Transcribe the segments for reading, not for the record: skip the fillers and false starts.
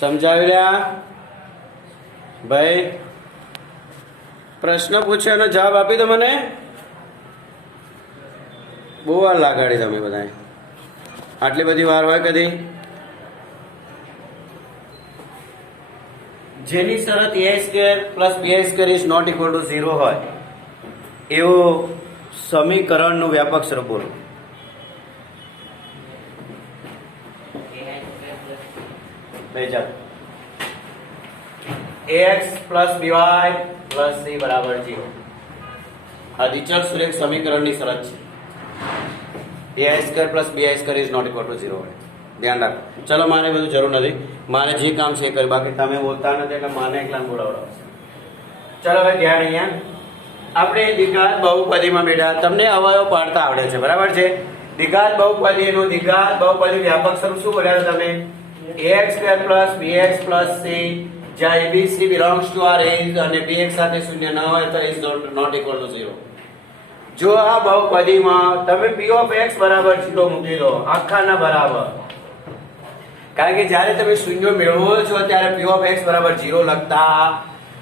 સમજાવી રહ્યા ભાઈ? પ્રશ્ન પૂછ્યો એનો જવાબ આપી દો મને. બહુ વાર લાગાડી તમે બધાએ. આટલી બધી વાર હોય કદી? જેની શરત a² + b² is not equal to 0 હોય એવું સમીકરણનું વ્યાપક સ્વરૂપ બોલો. ax + by + c બરાબર 0. આ દિચક સુરેખ સમીકરણની શરત છે. a² + b² is not equal to 0 હોય. ધ્યાન રાખો. ચલો, મારે બધું જરૂર નથી, મારે જે કામ છે એ કર્યું, બાકી તમે બોલતા નથી એટલે માને એકલા બોલાવડાવશે. ચલો હવે ધ્યાન. અહીંયા આપણે દ્વિઘાત બહુપદીમાં બેઠા. તમને અવયવ પાડતા આવડે છે, બરાબર છે? દ્વિઘાત બહુપદીનું દ્વિઘાત બહુપદી વ્યાપક સ્વરૂપ શું બોલ્યા તમે? ax² + bx + c, જ્યાં abc belongs to આ રેન્જ અને bx સાથે શૂન્ય ન હોય તો is not equal to 0. જો આ બહુપદીમાં તમે p of x બરાબર 0 મૂકી દો, આખાના બરાબર, કારણ કે જ્યારે તમે શૂન્ય મેળવો છો ત્યારે p of x બરાબર 0 લખતા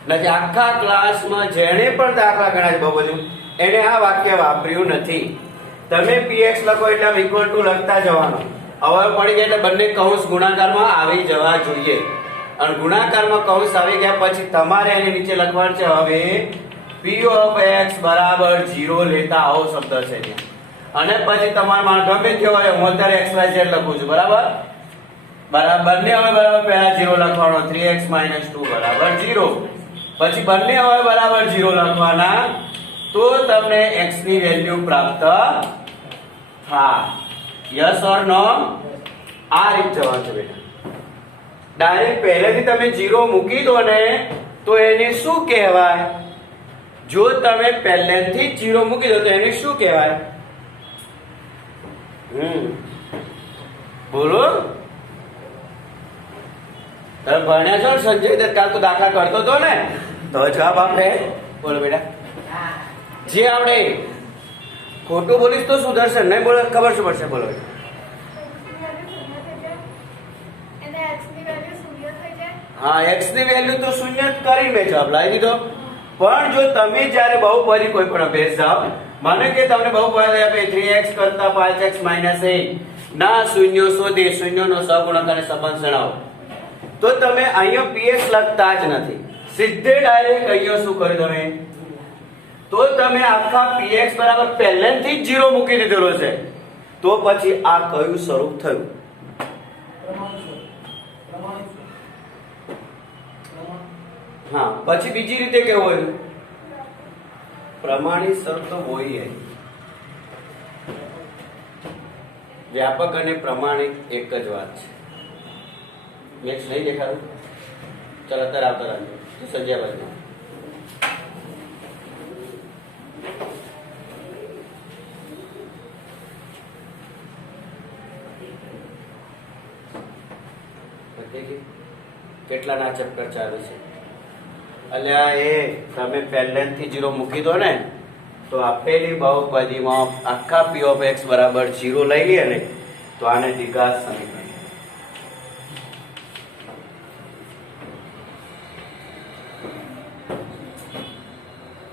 નથી. આખા ક્લાસમાં જેણે પણ દાખલા ગણ્યા છે બહુપદી, એને આ વાક્ય વાપર્યું નથી. તમે px લખો એટલે આમ ઇક્વલ ટુ લખતા જવાનું. અવયવ પડી ગયા એટલે બંને કૌંસ ગુણાકારમાં આવી જવા જોઈએ, અને ગુણાકારમાં કૌંસ આવી ગયા પછી તમારે એની નીચે લખવાનું છે હવે p of x બરાબર 0 લેતા આવો શબ્દ છે ત્યાં, અને પછી તમારે ગમે તે હોય, હું અત્યારે xyz લખું છું, બરાબર? બંને હવે બરાબર પહેલા 0 લખવાનો, 3x - 2 બરાબર 0. પછી બંને હવે બરાબર 0 લખવાના, તો તમને x ની વેલ્યુ પ્રાપ્ત થાય. યસ ઓર નો? આ રીત જવાબ છે બેટા. ડાયરેક્ટ પહેલેથી તમે 0 મૂકી દો ને તો એને શું કહેવાય? જો તમે પહેલેથી જ 0 મૂકી દો તો એને શું કહેવાય? બોલો. તમે ભણ્યા છો સંજય દત્ત? કાલ તો દાખલા કરતો હતો ને, તો જવાબ આપે. બોલો બેટા. જે આવડે. ખોટું બોલીશ તો સુધરશે, નહીં બોલે ખબર શું પડશે? બોલો. હા, x ની વેલ્યુ તો શૂન્ય કરી મેં જવાબ લાવી દીધો. પણ જો તમે જ્યારે બહુપદી કોઈ પણ અભ્યાસ જાઓ, માનો કે તમને બહુપદી આપે 3x કરતા 5x - 8 ના શૂન્યો શોધી, શૂન્યોનો સહગુણાકાર સંબંધ જણાવો, તો તમે અહીંયા px લખતા જ નથી, સીધે ડાયરેક્ટ અહીંયા શું કરી તમે? તો તમે આખા px બરાબર પહેલેથી જ 0 મૂકી દીધેલો છે, તો પછી આ કયું સ્વરૂપ થયું? હા, પછી બીજી રીતે કેવું હોય? પ્રમાણિત સ્વરૂપ તો હોય. વ્યાપક અને પ્રમાણિત એક જ વાત છે. મેક્સ નહીં દેખાડું? ચાલો અત્યારે આવતા રાખજો. સંજય ભાઈ કેટલાના ચેપ્ટર ચાલુ છે? અલ્યા એ તમે પહેલેથી 0 મૂકી દો ને તો આપેલી બહુપદીમાં આખા p of x બરાબર 0 લઈ લઈએ ને તો આને દ્વિઘાત સમીકરણ.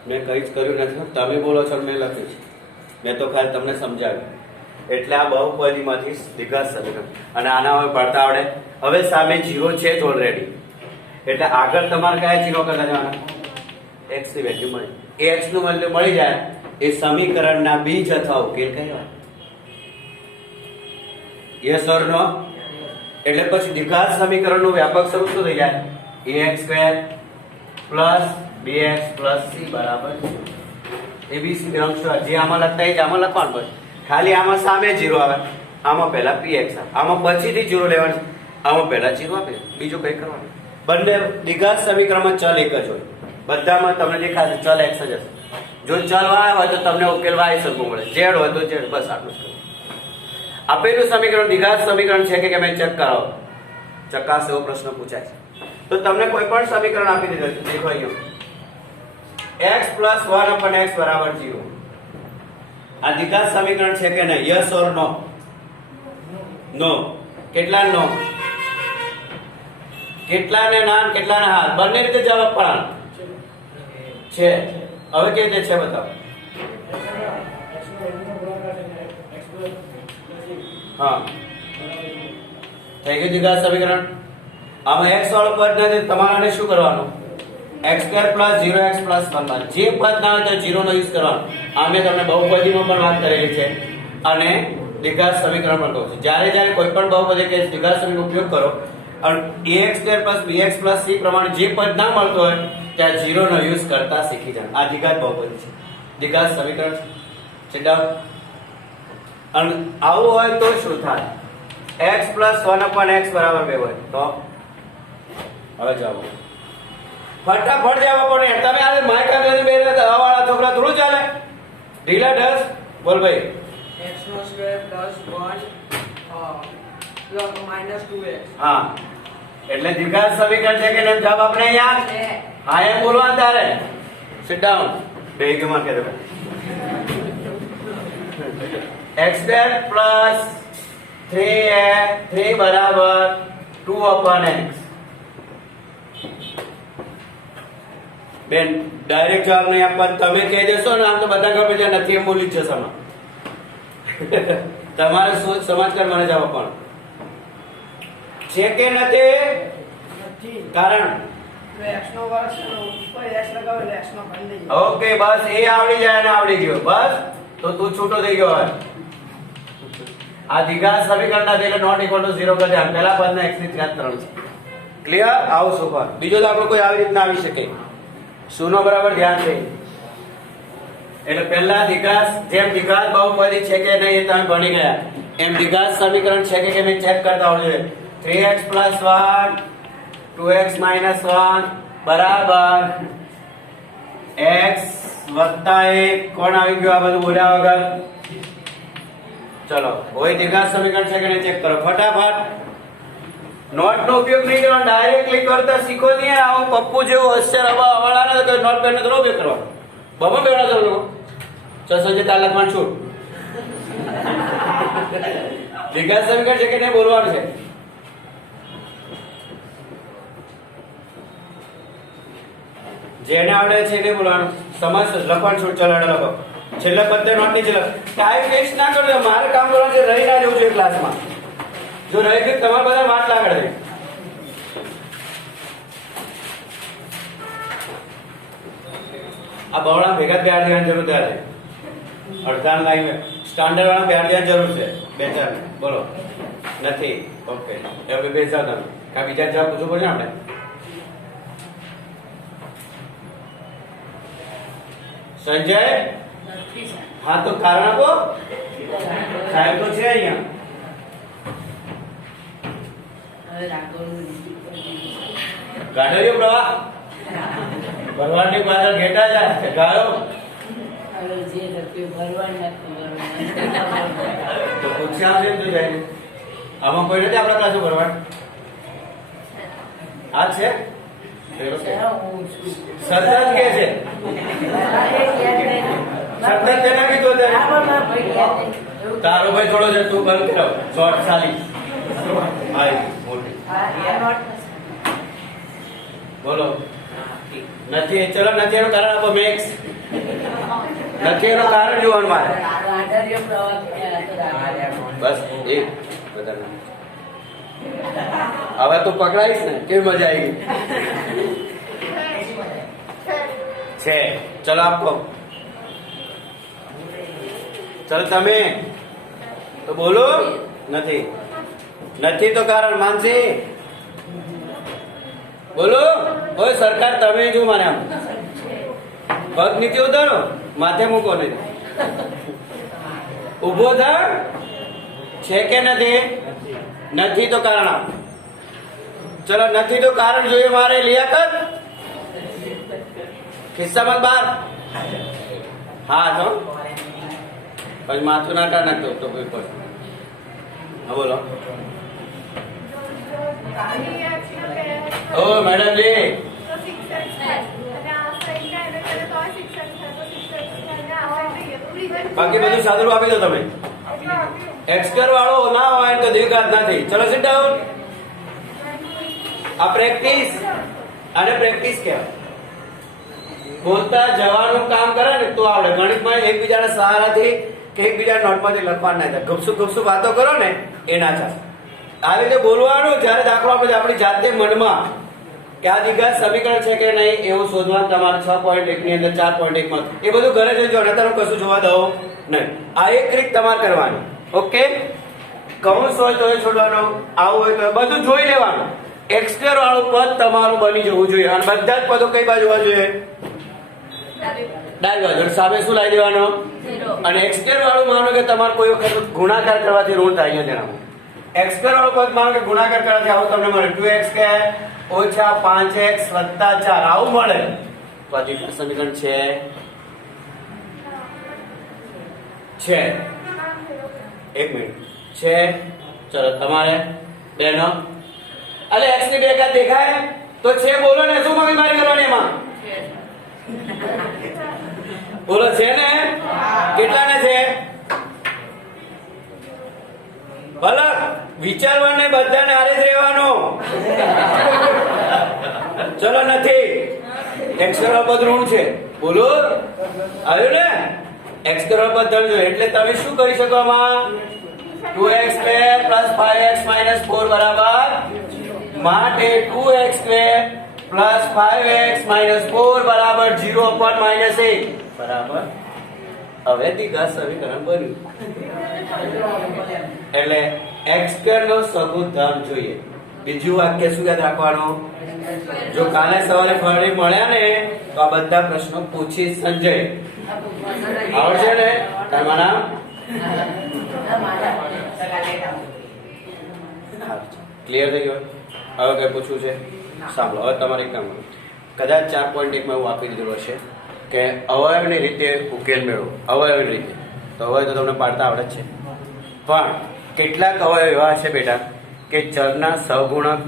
મેં કંઈ જ કર્યું નથી, તમે બોલો છો મેં લખ્યું છે. મેં તો ખાલી તમને સમજાવ્યું. એટલે આ બહુપદીમાંથી દ્વિઘાત સમીકરણ. અને આના હવે પડતા આવડે. હવે સામે 0 છે જ ઓલરેડી, એટલે આગળ તમારે કયા ચિહ્નો કરતા જવાના? x ની વેલ્યુ મળી. એ x નું વેલ્યુ મળી જાય એ સમીકરણના બીજ અથવા ઉકેલ કહેવાય. યસ ઓર નો? એટલે પછી દ્વિઘાત સમીકરણનું વ્યાપક સ્વરૂપ શું થઈ જાય? ax² + bx + c બરાબર abc belongs to જે આમાં લખતા એ જ આમાં લખવાનું. પછી ખાલી આમાં સામે 0 આવે, આમાં પહેલા px આવે, આમાં પછીથી 0 લેવાનું, આમાં પહેલા 0 આપે, બીજું કઈ કરવાનું. બંને દ્વિઘાત સમીકરણમાં ચલ એક જ હોય. બધામાં તમને દેખાશે ચલ x જ હશે. જો ચલ y હોય તો તમને ઉકેલ y સરખો મળે, z હોય તો z. બસ આટલું જ. આપેલું સમીકરણ દ્વિઘાત સમીકરણ છે કે કેમ ચેક કરાવો, ચકાસ એવો પ્રશ્ન પૂછાય છે. તો તમને કોઈ પણ સમીકરણ આપી દીધું છે, દેખો અહીંયા x + 1/x બરાબર 0. આ દ્વિઘાત સમીકરણ છે કે નહીં? યસ ઓર નો? નો. કેટલા નો? કેટલાને નાન કેટલાને હાર બંને રીતે જવાબ પણ છે. હવે કેવી રીતે છે બતાવો. હા થઈ ગયું દ્વિઘાત સમીકરણ. આમાં x વાળું પદ નથી, તમારે શું કરવાનું? x² + 0x + 1 જે પદ ના હોય તો 0 નો યુઝ કરવાનો. આ મેં તમને બહુપદીમાં પણ વાત કરેલી છે અને દ્વિઘાત સમીકરણ પણ કહું છું. જ્યારે કોઈ પણ બહુપદી કે દ્વિઘાત સમીકરણ ઉપયોગ કરો અને ax² + bx + c પ્રમાણે જે પદ ના મળતો હોય ત્યાં 0 નો યુઝ કરતા શીખી જાવ. આ દ્વિઘાત બહુપદી છે, દ્વિઘાત સમીકરણ છે. અને આવું હોય તો શું થાય? x + 1/x = 2 હોય તો હવે જાઓ ફટાફટ જવાબ પડે. તમે આ માઈક આગળ બેઠા હતા વાળા છોકરા થોડું ચાલે. ઢીલા ઢસ બોલ ભાઈ. x² + 1 -2x. હા એટલે દ્વિઘાત સમીકરણ છે કે નહીં? જવાબ આપણે યાદ હા એમ બોલવાનું તારે. Sit down. બે કે માં કે દે x² + 3 = 2/x. બેન ડાયરેક્ટ જવાબ નહીં આપવાનો. તમે કહી દેશો ને આમ તો બધા ગમે ત્યાં નથી એમ બોલી જ જશે. તમારે શું સમાજકાર મને જવાબ પણ છે કે નથી? કારણ x નો વર્ગ છે ને ઉપર x લગાવો એટલે x નો ઘન થઈ જાય. ઓકે બસ એ આવડી જાય અને આવડી ગયો બસ તો તું છૂટો થઈ ગયો. હવે આ દ્વિઘાત સમીકરણના એટલે નોટ ઇક્વલ ટુ 0 કરી દે. પહેલા પદના x ની ઘાત 3 છે. ક્લિયર? આવું શું કર બીજો તો આપણો કોઈ આવી રીતના આવી શકે. શૂનો બરાબર ધ્યાન છે. એટલે પહેલા દ્વિઘાત જેમ દ્વિઘાત બહુપદી છે કે નહીં એ તમે ભણી ગયા એમ દ્વિઘાત સમીકરણ છે કે નહીં ચેક કરતા હોવું જોઈએ. 3x + 1 2x - 1 બરાબર x + 1 કોણ આવી ગયું? આ બધું બોલ્યા વગર. ચલો કોઈ દ્વિઘાત સમીકરણ છે કે નહીં ચેક કરો ફટાફટ. નોટ નો ઉપયોગ નહીં કરવાનો, ડાયરેક્ટલી કરતા શીખો નહીં. આવો પપ્પુ જેવો હોશિયાર હવા વાળા ને નોટ પેન નો ઉપયોગ કરવાનો. બબો બેડા કરો લોકો ચસજે તાલકમાં છૂટ. દ્વિઘાત સમીકરણ છે કે નહીં બોલવાનું છે. જેને આવડે છે એને બોલવાનું. સમજ લખવાનું છૂટ. ચલો લખો છેલ્લે પત્તે નોટ ની છેલ્લે. ટાઈમ વેસ્ટ ના કરજો. મારે કામ કરવાનું છે. રહી ના જવું જોઈએ ક્લાસમાં. જો રહી ગયું તમારે બધા વાટ લાગડે. આ બવડા ભેગા બેહાડ દેવાની જરૂર ત્યારે અડધા લાઈન સ્ટાન્ડર્ડ વાળા બેહાડ દેવાની જરૂર છે. બે ચાર બોલો નથી. ઓકે હવે બે જાવ તમે કા બીજા જવાબ પૂછવું પડે ને આપણે. સંજય હા તો કારણ આપો. સાહેબ તો છે અહીંયા. ગાડરિયો પ્રવાહ ભરવાડની પાછળ ઘેટા જાય ગાયો તો પૂછ્યા છે તો જાય. આમાં કોઈ નથી આપણા ક્લાસ ભરવાડ. આ છે સતત કે છે સતત તેના કીધું તારો ભાઈ થોડો છે તું બંધ કરાવ શોર્ટ ચાલી બોલો. નથી ચલો નથી એનું કારણ આપો. મેક્સ નથી એનું કારણ જોવાનું મારે. બસ એક બધા હવે તું પકડાઈશ ને કેવી મજા આવી છે. ચલો આપો. ચલો તમે તો બોલો. નથી નથી તો કારણ માનસી બોલો. ઓય સરકાર તમે જો મારે આમ પગ નીચે ઉતારો માથે મૂકો નહીં. ઉભો થા. છે કે નથી? નથી તો કારણ આપ. ચલો નથી તો કારણ જોઈએ મારે. લિયાકત ખિસ્સામાં બાર. હા તો પછી માથું ના ટા નાખતો તો કોઈ પણ. હા બોલો. ઓ મેડમ જી બાકી બધું સાદું આપી દો તમે. x² વાળો ના હોય તો દ્વિઘાત નથી. ચલો સિટ ડાઉન. આ પ્રેક્ટિસ, આને પ્રેક્ટિસ કહેવાય. બોલતા જવાનું કામ કરે ને તો આવડે. ગણિતમાં એકબીજાના સહારાથી કે એકબીજાના નોટમાંથી લખવાનું ના થાય. ગપસુપ ગપસુપ વાતો કરો ને એ ના ચાલે. આવી રીતે બોલવાનું. જ્યારે દાખલો આપણે આપણી જાતે મનમાં કે આ દ્વિઘાત સમીકરણ છે કે નહીં એવું શોધવાનું. તમારે 6.1 ની અંદર 4.1 માં એ બધું ઘરે જજો. નતર હું કશું જોવા દઉં નહીં. આ એક રીત તમારે કરવાની. ઓકે, કૌંસ હોય તો એ છોડવાનો, આવું હોય તો બધું જોઈ લેવાનું. x² વાળું પદ તમારું બની જવું જોઈએ. અને બધા જ પદો કઈ બાજુ હોવા જોઈએ? ડાબી બાજુ. સામે શું લાવી દેવાનો? અને x² વાળું માનો કે તમારે કોઈ વખત ગુણાકાર કરવાથી ઋણ થાય છે. તેનામાં x² વાળું પદ માનો કે ગુણાકાર કરવાથી આવું તમને મળે 2x² ઓછા 5x વત્તા 4 આવું મળે. તો આ દ્વિઘાત સમીકરણ છે. એક મિનિટ છે. ચલો તમારે બેનો અલે x ની બે ઘાત દેખાય તો છે બોલો ને. શું મગજમારી કરવાની એમાં? બોલો છે ને? કેટલા ને છે? ભલે વિચારવાને બધાને આરે જ રહેવાનું. ચલો નથી. x કરોડ પદ ઋણ છે. બોલો આવ્યું ને? x કરોડ પદ ધન જોઈએ એટલે તમે શું કરી શકો આમાં? 2x² + 5x - 4 બરાબર માટે 2x² + 5x - 4 બરાબર 0 ઉપર -1 બરાબર. હવે દ્વિઘાત સમીકરણ બન્યું. એટલે x² નો સગુણ ધન જોઈએ. બીજું વાક્ય શું યાદ રાખવાનું? જો કાલે સવારે ફરી મળ્યા ને તો આ બધા પ્રશ્નો પૂછી સંજય આવડશે ને? તમારા ક્લિયર થઈ ગયો? હવે કઈ પૂછવું છે? સાંભળો. હવે તમારે કામ કદાચ 4.1 માં એવું આપી દીધું હશે કે અવયવની રીતે ઉકેલ મેળવો. અવયવની રીતે તો હવે તો તમને પાડતા આવડે જ છે. પણ કેટલાક અવયવ એવા હશે બેટા કે ચલના સહગુણક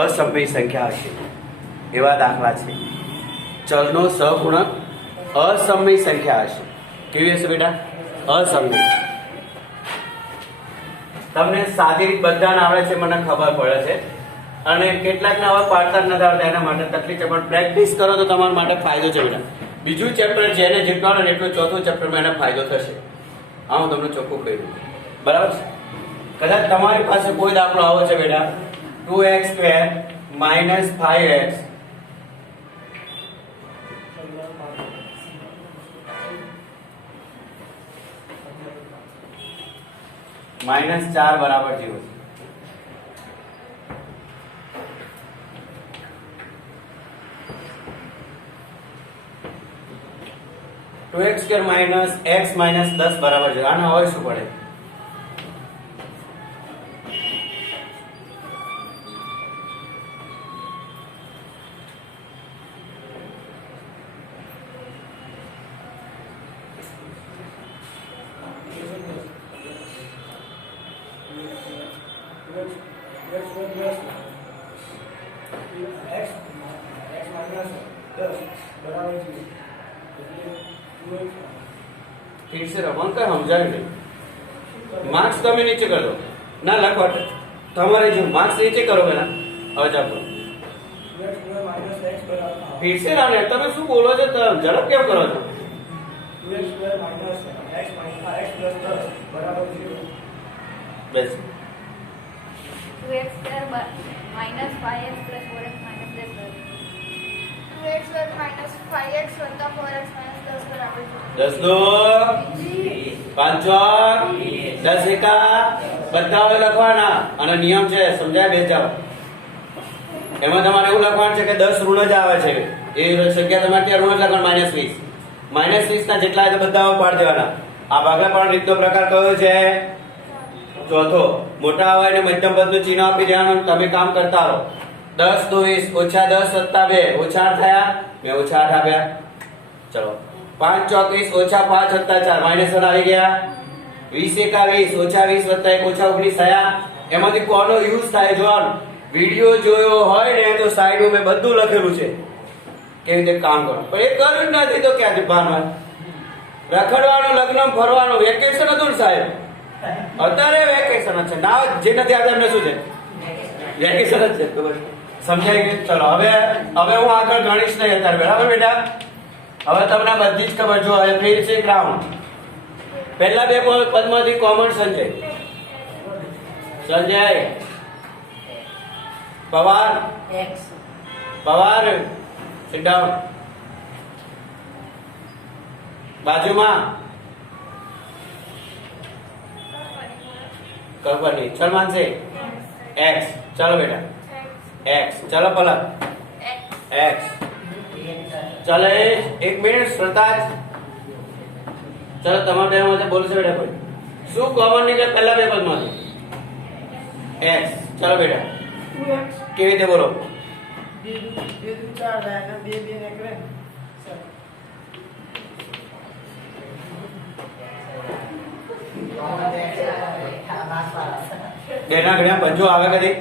અસમય સંખ્યા હશે. એવા દાખલા છે. ચલનો સહગુણક અસમય સંખ્યા હશે. કેવી હશે બેટા? અસમય. તમને સાદી રીત બધાને આવડે છે મને ખબર પડે છે. અને કેટલાકને હવે પાડતા જ નથી આવડતા એના માટે તકલીફ છે. પણ પ્રેક્ટિસ કરો તો તમારા માટે ફાયદો છે બેટા. બીજું ચેપ્ટર જેને જેટલું આવડે ને એટલું ચોથું ચેપ્ટરમાં એને ફાયદો થશે. હા હું તમને ચોખ્ખું કહી દઉં. બરાબર છે? કદાચ તમારી પાસે કોઈ દાખલો આવો છે બેટા 2x² - 5x -4 બરાબર 0 છે. તો x² - x - 10 બરાબર 0. આના હવે શું પડે? ઠીક છે રમણ કઈ સમજાયું નહીં. માર્ક્સ તમે નીચે કરી દો. ના લખો તમારે જો માર્ક્સ નીચે કરો પેલા. હવે ચાલો ઠીક છે રાને તમે શું બોલો છો? ઝડપ કેમ કરો છો? 2x² - x - 5x + 10 બરાબર 0. બસ 2x² - 5x + 4x - 10 2x² - 5x + 4x - 10 બરાબર 10 દો 5 ચોક 10 એકા બધા હવે લખવાના. અને નિયમ છે સમજાય બે જાવ. એમાં તમારે એવું લખવાનું છે કે 10 ઋણ જ આવે છે. એ જગ્યા તમારે ત્યાં ઋણ જ લખવાનું -20. -20 ના જેટલા છે બધા પાડ દેવાના. આ ભાગાકાર રીતનો પ્રકાર કયો છે? ચોથો. મોટા હોય ને મધ્યમ પદનું ચિહ્ન આપી દેવાનું. તમે કામ કરતા રહો. 10 × 20 - 10 + 2 -8 થયા. મેં -8 આપ્યા. ચલો 5 × 24 - 5 + 4 -1 આવી ગયા. 20 × 21 - 20 + 1 - 19 થયા. એમાંથી કોનો યુઝ થાય જોવાનું. વિડિયો જોયો હોય ને તો સાઈડમાં મેં બધું લખેલું છે કેવી રીતે કામ કરો. પણ એ કર્યું જ નથી તો ક્યાંથી ભાન? રખડવાનું, લગ્ન, ફરવાનું. વેકેશન હતું ને સાહેબ? અત્યારે વેકેશન જ છે. ના જે નથી આવતા એમને શું છે? વેકેશન જ છે. ખબર સમજાઈ ગયું? ચલો હવે હું આગળ ગણીશ નહીં અત્યારે, બરાબર બેટા? હવે તમને બધી જ ખબર. જો હવે ફેર છે ગ્રાઉન્ડ. પહેલા બે પદમાંથી common Sanjay. Pawar sit down. બાજુમાં કંપની. ચલ માનસે x. ચાલો બેટા x. ચાલો પલક x. ચાલો એક મિનિટ સરતાજ. ચાલો તમારા બે માટે બોલશે બેટા. કોઈ શું કોમન નીકળે પહેલા બે પદમાંથી? x. ચાલો બેટા કેવી રીતે બોલો? બેના ઘડિયા પંજો આવે કદી?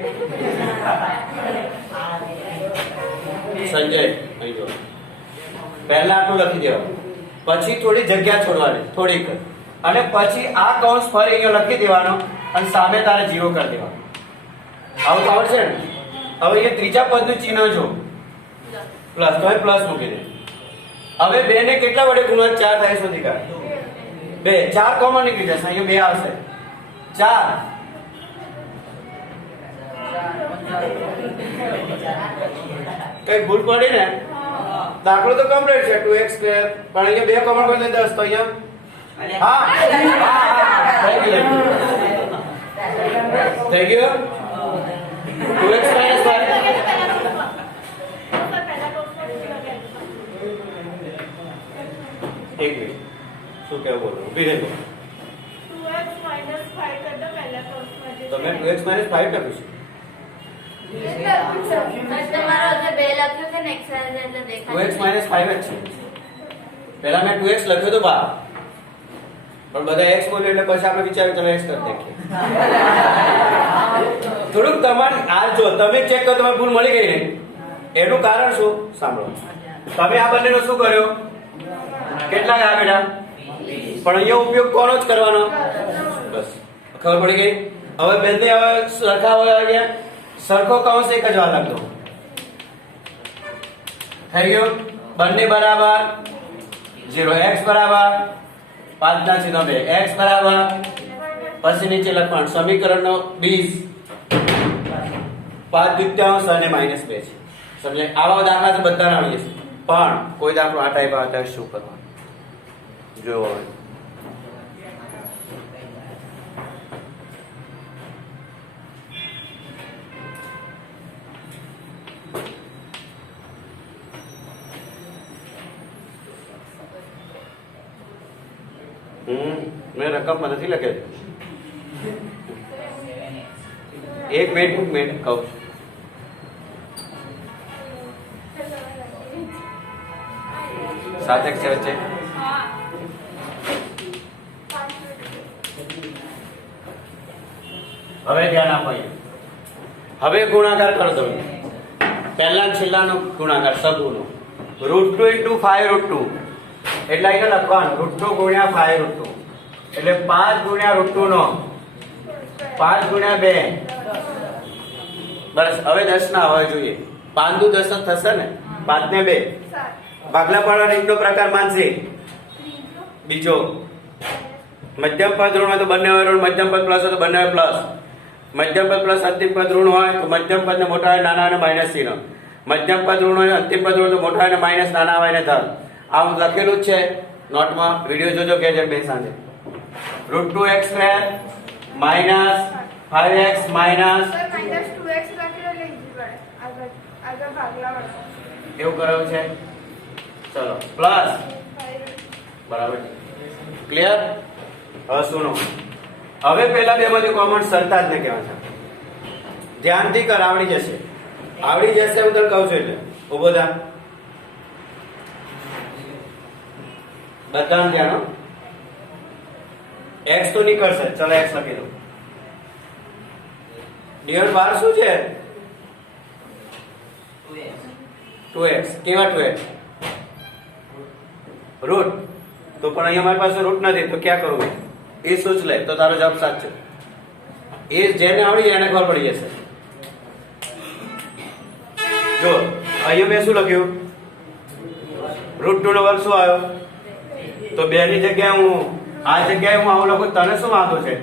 સંજય અહીં જો પહેલા આટલું લખી દેવાનું, પછી થોડી જગ્યા છોડવાની થોડીક, અને પછી આ કૌંસ ફરી અહીંયા લખી દેવાનો અને સામે તારે 0 કરી દેવાનો. આવું તો આવડશે ને? હવે એ ત્રીજા પદનું ચિહ્ન જો પ્લસ, તો પ્લસ મૂકી દે. હવે બે ને કેટલા વડે ગુણવા? 4 થાય શોધી કાઢ. 2 4 કોમન નીકળી જશે. અહીંયા 2 આવશે. 4 કઈ ભૂલ પડી ને? દાખલો તો કમ્પ્લીટ છે 2x સ્ક્વેર, પણ અહીંયા 2 કોમન કરી દે 10 તો અહીંયા થઈ ગયું 2x - 5. એક મિનિટ શું કેવું બોલો? ઊભી રહેજો. 2x - 5 કર દો પહેલા કોર્સમાં. તમે 2x - 5 લખ્યું છે? તમારો જે બે લખ્યું છે ને એક્સરસાઇઝ એટલે દેખાય 2x - 5 જ છે. પહેલા મેં 2x લખ્યો તો બા, પણ બધા x બોલ્યો એટલે પછી આપણે વિચાર્યું ચલો x કરી નાખીએ. થોડુંક તમારે આ જો તમે ચેક કરો તમારે ભૂલ મળી ગઈ ને, એનું કારણ શું સાંભળો. તમે આ બંનેનો શું કર્યો? કેટલા ગયા બેટા? પણ અહીંયા ઉપયોગ કોનો જ કરવાનો? બસ ખબર પડી ગઈ. હવે બંને હવે સરખા હોય ગયા, સરખો કૌંસ એક જ વાર લખો. થઈ ગયું? બંને બરાબર 0. x બરાબર 5 ના છેદમાં 2. x બરાબર પછી નીચે લખવાનું સમીકરણનો બીજ 5/2 અને -2 છે. સમજાય? આવા દાખલા તો બધાને આવડી જશે, પણ કોઈ દાખલો આ ટાઈપ આવે શું કરવાનું જો. મેં રકમમાં નથી લખેલું. એક મિનિટ કહું છું. સાત એક છે વચ્ચે. હવે ધ્યાન આપો. હવે ગુણાકાર કરો તમે. પહેલા છેલ્લાનો ગુણાકાર સબુનો. √2 × 5 √2 એટલે અહીંયા લખવાનું √2 × 5 √2 એટલે 5 × √2 નો 5 × 2. બસ હવે 10 ના હવે જોઈએ. 5 × 10 થશે ને? 5 ને 2 ભાગલા પાડવાનો રીતનો પ્રકાર માનશે. બીજો મધ્યમ પદ ઋણ હોય તો બંને હોય ઋણ, મધ્યમ પદ પ્લસ હોય તો બંને હોય પ્લસ. મધ્યમ પદ પ્લસ અંતિમ પદ ઋણ હોય તો મધ્યમ પદ ને મોટા હોય નાના અને માઇનસ ચિહ્ન. મધ્યમ પદ ઋણ હોય અંતિમ પદ ઋણ તો મોટા હોય માઇનસ નાના હોય ને ધન. આમ લખેલું જ છે નોટમાં. વિડિયો જોજો કે બે સાંજે. √2x² - 5x - -2x લખેલો લીધી પડે આગળ ભાગલા વાળો એવું કરાયું છે. ચલો પ્લસ બરાબર ક્લિયર. હવે સુનો, હવે પહેલા બે માંથી કોમન સરતા જ ને કહેવા છે. ધ્યાનથી કર, આવડી જશે હું તને કહું છું. એટલે ઉભો થા, બધાને ધ્યાન. x તો નીકળશે. ચલો x લખી દો. ડિવાઇડ બાર શું છે? 2x. કેવા 2x? રૂટ. તો પણ અહીંયા મારી પાસે રૂટ નથી તો ક્યાં કરું? એ સોચ લે તો તારો જવાબ સાચો. એ જેને આવડી જાય એને ખબર પડી જશે. જો અહીંયા મેં શું લખ્યું √2 નો વર્ગ શું આવ્યો તો 2 ની જગ્યાએ હું આ જગ્યાએ હું આવું લખું તને શું માંગો છે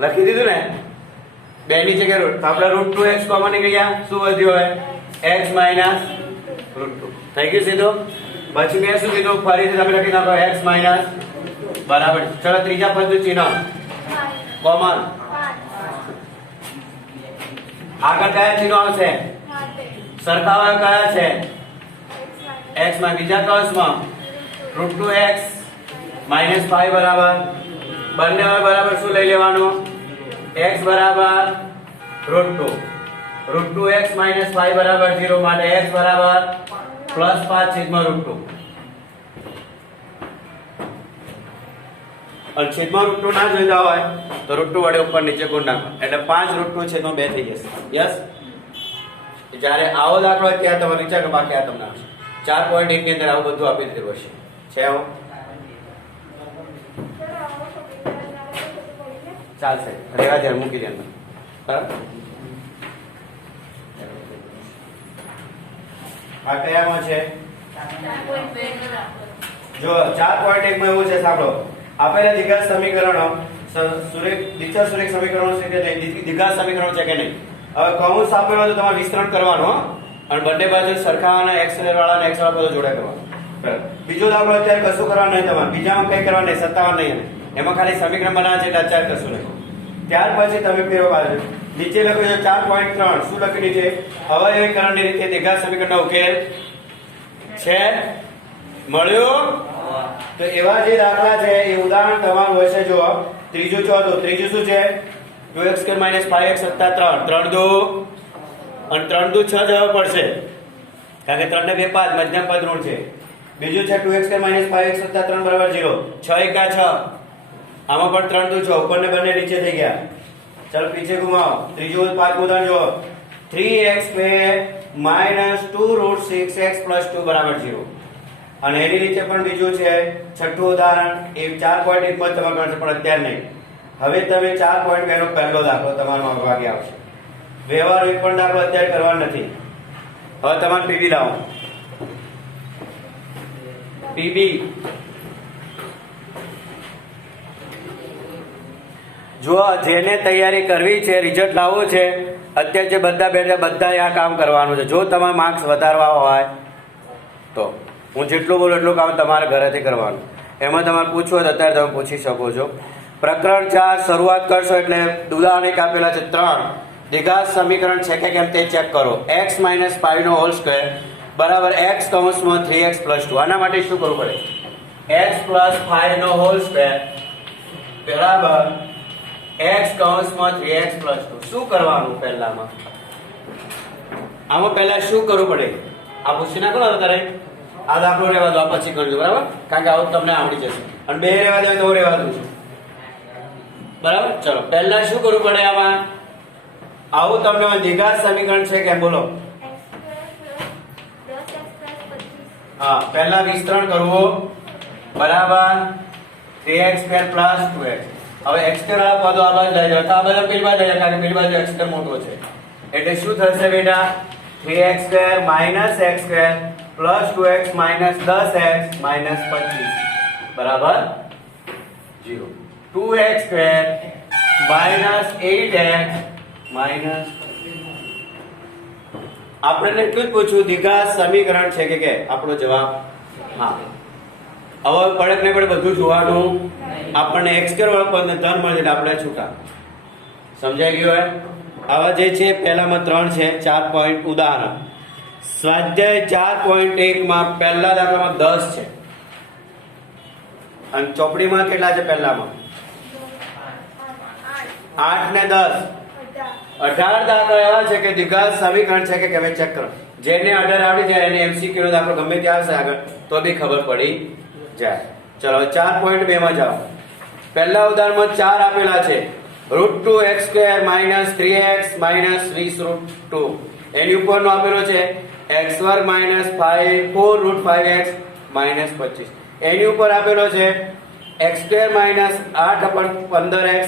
લખી દીધું ને 2 ની જગ્યાએ તો આપણે √2x કોમન ની ગયા શું વધ્યું હોય x માઈનસ √2 થઈ ગયું સીધું પછી મેં શું કીધું ફરીથી તમે લખી નાખો x માઈનસ બરાબર ચલો ત્રીજા પદનું ચિહ્ન કોમન આગળ કયા ચિહ્નો આવશે સરખાવા કયા છે x માં બીજા કૌંસમાં √2x -5 બરાબર બંને હવે બરાબર શું લઈ લેવાનું x બરાબર √2x -5 બરાબર 0 માટે x બરાબર +5 છેદમાં √2 અને છેદમાં √2 ના જોઈતા હોય તો √2 વડે ઉપર નીચે ગુણ નાખો એટલે 5 √2 છેદમાં 2 થઈ જશે યસ જ્યારે આવો દાખલો હોય ત્યાં તમે વિચારો બાકી આ તમને આવશે 4.1 ની અંદર આવું બધું આપી દીધું હશે છે આવો ચાલશે રેવા દે મૂકી દે બરાબર આ કયામાં છે જો 4.1 માં એવું છે સાંભળો આપેલા દ્વિઘાત સમીકરણો દ્વિચલ સુરેખ સમીકરણો છે કે નહીં દ્વિઘાત સમીકરણો છે કે નહીં હવે કૌંસ આપેલો તો તમારે વિસ્તરણ કરવાનો અને બંને બાજુ સરખા અને x વાળા અને x વાળા બધો જોડે કરવાનો બરાબર બીજો દાખલો અત્યારે કશું કરવાનું નહીં તમારે બીજામાં કઈ કરવાનું નહીં 57 નહીં એમાં ખાલી સમીકરણ બનાવવા છે એટલે અત્યારે કશું નહીં ત્યાર પછી તમે ફેરવો બાજુ નીચે લખ્યું છે 4.3 શું લખ્યું નીચે અવયવીકરણની રીતે દ્વિઘાત સમીકરણનો ઉકેલ છે મળ્યો તો એવા જે દાખલા છે એ ઉદાહરણ તમારું હશે જો ત્રીજું ચોથું ત્રીજું શું છે 2x² - 5x + 3 3 2 અને 3 2 6 જવાબ પડશે કારણ કે 3 ને 2 5 મધ્યમ પદ ઋણ છે બીજું છે 2x² - 5x + 3 = 0 6 * 6 આમાં પણ 3 2 6 ઉપર ને બંને નીચે થઈ ગયા ચલ પીછે ઘુમાઓ ત્રીજું પાંચમું ઉદાહરણ જો 3x² - 2√6x + 2 = 0 અને એની નીચે પણ બીજું છે છઠ્ઠું ઉદાહરણ એ 4.1 પર તમારે ગણશે પણ અત્યારે નહીં હવે તમે 4.2 નો પહેલો દાખલો તમારો ભાગે આવશે વ્યવહાર એક પણ દાખલો અત્યારે કરવાનો નથી હવે તમારે પીબી લાવો પીબી જો જેને તૈયારી કરવી છે રિઝલ્ટ લાવવું છે અત્યારે જે બધા બેઠા બધા આ કામ કરવાનું છે જો તમારે માર્ક્સ વધારવા હોય તો હું જેટલું બોલું એટલું કામ તમારે ઘરેથી કરવાનું એમાં તમારે પૂછવું હોય તો અત્યારે તમે પૂછી શકો છો પ્રકરણ 4 શરૂઆત કરશો એટલે ઉદાહરણ એક આપેલા છે 3 દ્વિઘાત સમીકરણ છે કે કેમ તે ચેક કરો x - 5 નો હોલ સ્ક્વેર બરાબર x કૌંસમાં 3x + 2 આના માટે શું કરવું પડે x + 5 નો હોલ સ્ક્વેર બરાબર x કૌંસમાં 3x + 2 શું કરવાનું પહેલામાં આમાં પહેલા શું કરવું પડે આ પૂછી નાખો ને તારે આ દાખલો રહેવા દો પછી કરજો બરાબર કારણ કે આવું તમને આવડી જશે અને બે રહેવા દે તો રહેવા દઉં છું બરાબર ચલો પહેલા શું કરવું પડે આમાં આવું તમને દ્વિઘાત સમીકરણ છે કે બોલો હા પહેલા વિસ્તરણ કરવું બરાબર 3x² + 2x હવે x² વાળા પદો આ બાજુ લઈ જાઓ તો આ બધા પેલી બાજુ લઈ જાઓ કારણ કે પેલી બાજુ x² મોટો છે એટલે શું થશે બેટા 3x² - x² + 2x - 10x - 25 બરાબર 0 2x² - 8x - આપણે એટલું જ પૂછ્યું દ્વિઘાત સમીકરણ છે કે આપણો જવાબ હા હવે પડક ને પડે બધું જોવાનું આપણને x² વાળો પદ ને ધન મળે એટલે આપણે છૂટા સમજાઈ ગયું હોય આવા જે છે પહેલામાં 3 છે 4 પોઈન્ટ ઉદાહરણ સ્વાધ્યાય 4.1 માં પહેલા દાખલામાં 10 છે અને ચોપડીમાં કેટલા છે પહેલામાં 8 ને 10 18 દાખલા એવા છે કે દ્વિઘાત સમીકરણ છે કે કેમ ચેક કરો જેને 18 આવડી જાય એને MCQ નો દાખલો ગમે તે આવશે આગળ તો બી ખબર પડી જાય ચલો 4.2 માં જાઓ પહેલા ઉદાહરણમાં 4 આપેલા છે √2x² - 3x - 20√2 એની ઉપરનો આપેલો છે x² - 4√5x - 25 એની ઉપર આપેલો છે x² - 8/15x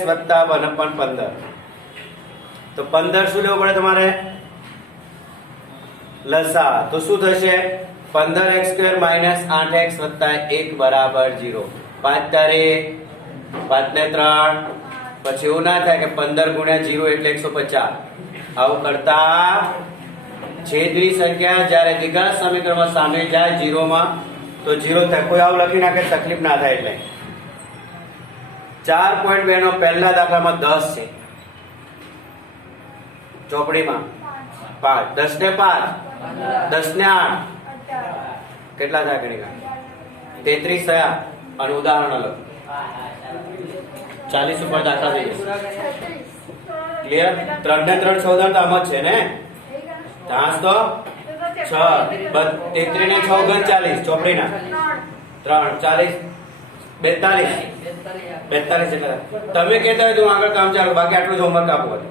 + 1/15 તો 15 શું લેવું પડે તમારે લસા તો શું થશે 15x² માઇનસ 8x વત્તા 1 બરાબર 0. 5 તારે 5 ને 3 પછી એવું ના થાય કે 15 ગુણ્યા 0 એટલે 150. આવું કરતા છેદની સંખ્યા જ્યારે દ્વિઘાત સમીકરણમાં સામે જાય 0 માં તો 0 થાય. કોઈ આવું લખી નાખે તકલીફ ના થાય એટલે. 4.2 નો પહેલા દાખલામાં 10 છે ચોપડીમાં 5. 10 ને 5 10 ને 8 કેટલા થાય ગણિકા 33 થયા. અને ઉદાહરણ અલગ 40 ઉપર દાખલા થઈ જશે. ક્લિયર? 3 ને 3 14 તો આમ જ છે ને. 5 તો 6 33 ને 6 39 ચોપડીના 3 40 42 એટલે તમે કહેતા હોય તો હું આગળ કામ ચાલુ, બાકી આટલું જ હોમવર્ક આપવું.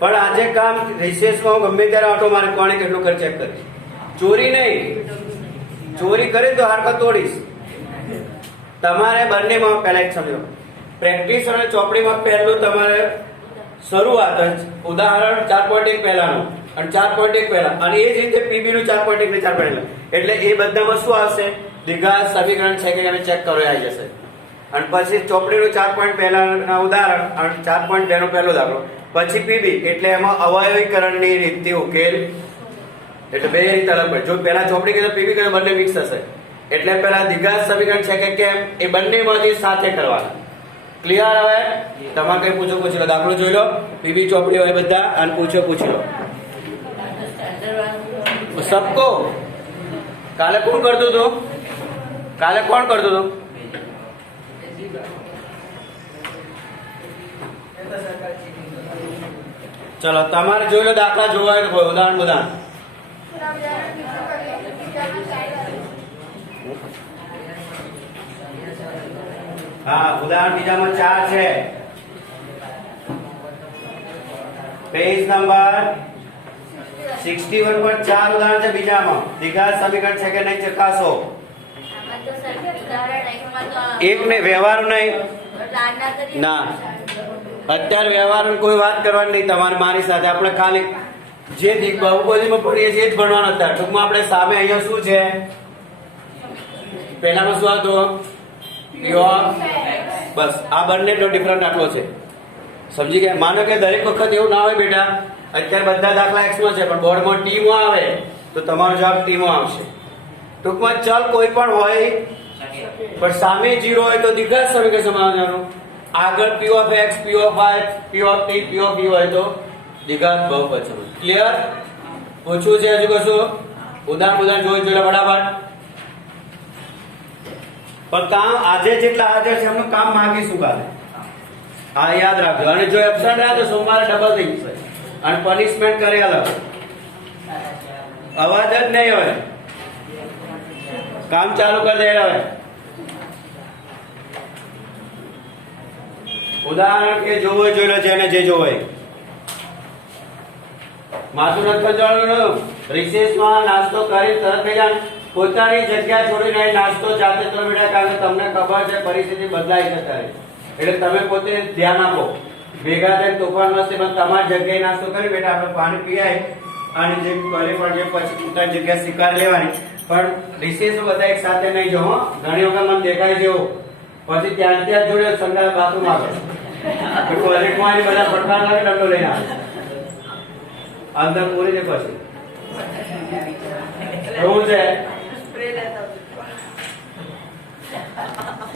પણ આજે કામ રિસેસમાં હું ગમે ત્યારે ઓટો મારે કોણે કેટલું કરે ચેક કરીશ. ચોરી નહીં, ચોરી કરી તો હાડકા તોડીશ. તમારે બંનેમાં પહેલા એક સમજો, પ્રેક્ટિસ અને ચોપડીમાં પહેલું તમારે શરૂઆત ઉદાહરણ 4.1 પહેલાનું અને 4.1 પહેલા, અને એ જ રીતે પીબી નું 4.1 ને 4.1 એટલે એ બધામાં શું આવશે દ્વિઘાત સમીકરણ છે કે ચેક કરો આવી જશે. અને પછી ચોપડીનું 4 પહેલાના ઉદાહરણ અને 4.2 નો પહેલો દાખલો, પછી પીબી એટલે એમાં અવયવીકરણની રીતથી ઉકેલ. એટલે બે રીત અલગ પડે. જો પહેલા ચોપડી કે પીબી કે બંને મિક્સ થશે. એટલે પહેલા દ્વિઘાત સમીકરણ છે કે કેમ એ બંનેમાંથી સાથે કરવાના. ક્લિયર? હવે તમારે કઈ પૂછી લો, દાખલો જોઈ લો, પીબી ચોપડી હોય બધા અને પૂછી લો. સબકો કાલે કોણ કરતું હતું? કાલે કોણ કરતું હતું? ચલો તમારે જોઈ લો, દાખલા જોવા હોય તો ઉદાહરણ. હા, ઉદાહરણ બીજામાં 4 છે. પેજ નંબર 61 પર 4 ઉદાહરણ છે બીજામાં. દ્વિઘાત સમીકરણ છે કે નહીં ચકાસો. એક ને વ્યવહાર નહીં ના, અત્યારે વ્યવહાર કોઈ વાત કરવાની નહીં તમારે મારી સાથે. આપણે ખાલી જે બહુપદીમાં ભણીએ છીએ જ ભણવાનું. અત્યારે ટૂંકમાં આપણે સામે અહીંયા શું છે, પહેલામાં શું હતું બસ. આ બંને ડિફરન્ટ આટલો છે, સમજી ગયા? માનો કે દરેક વખત એવું ના હોય બેટા, અત્યારે બધા દાખલા x માં છે પણ બોર્ડમાં t માં આવે તો તમારો જવાબ t માં આવશે. ટૂંકમાં ચલ કોઈ પણ હોય પણ સામે 0 હોય તો દ્વિઘાત સમીકરણ સમાધાનનું. આગળ p of x, p of y, p of t, p of b હોય તો દ્વિઘાત બહુપદ સમાધાન. ક્લિયર? પૂછવું છે હજુ કશું? ઉદાહરણ જોઈ લો ફટાફટ. પણ કામ આજે જેટલા હાજર છે એમનું કામ માંગીશું કાલે. હા, યાદ રાખજો. અને જો એબસન્ટ રહ્યા તો સોમવારે ડબલ થઈ જશે. અને પનિશમેન્ટ કરે અલગ. અવાજ જ નહીં હોય. કામ ચાલુ કરી દે હવે. ઉદાહરણ કે જોવો જોઈ લો, જેને જે જોવો હોય. માથું નથી ખંજવાળવાનું. રિસેસમાં નાસ્તો કરી તરત થઈ જાય. પોતાની જગ્યા છોડીને નાસ્તો જાતે કરો બેટા, કારણ કે તમને ખબર છે પરિસ્થિતિ બદલાઈ શકે. એટલે તમે પોતે ધ્યાન આપો. ભેગા થઈને તોફાન મસ્તી પણ તમારી જગ્યાએ નાસ્તો કરી બેટા, આપણે પાણી પીવાય અને જે ટોયલેટ પર જે પછી પોતાની જગ્યા સ્વીકાર લેવાની. પણ રિસેસ બધા એક સાથે નહીં જવો. ઘણી વખત મને દેખાય છે એવું, પછી ત્યાં જોડે સંડાસ બાથરૂમ આવે, ટોયલેટમાં બધા ફટકાર લાગે, ડંડો લઈને આવે અંદર પૂરી દે. પછી એવું છે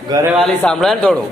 ઘરે વાલી સાંભળે ને થોડું.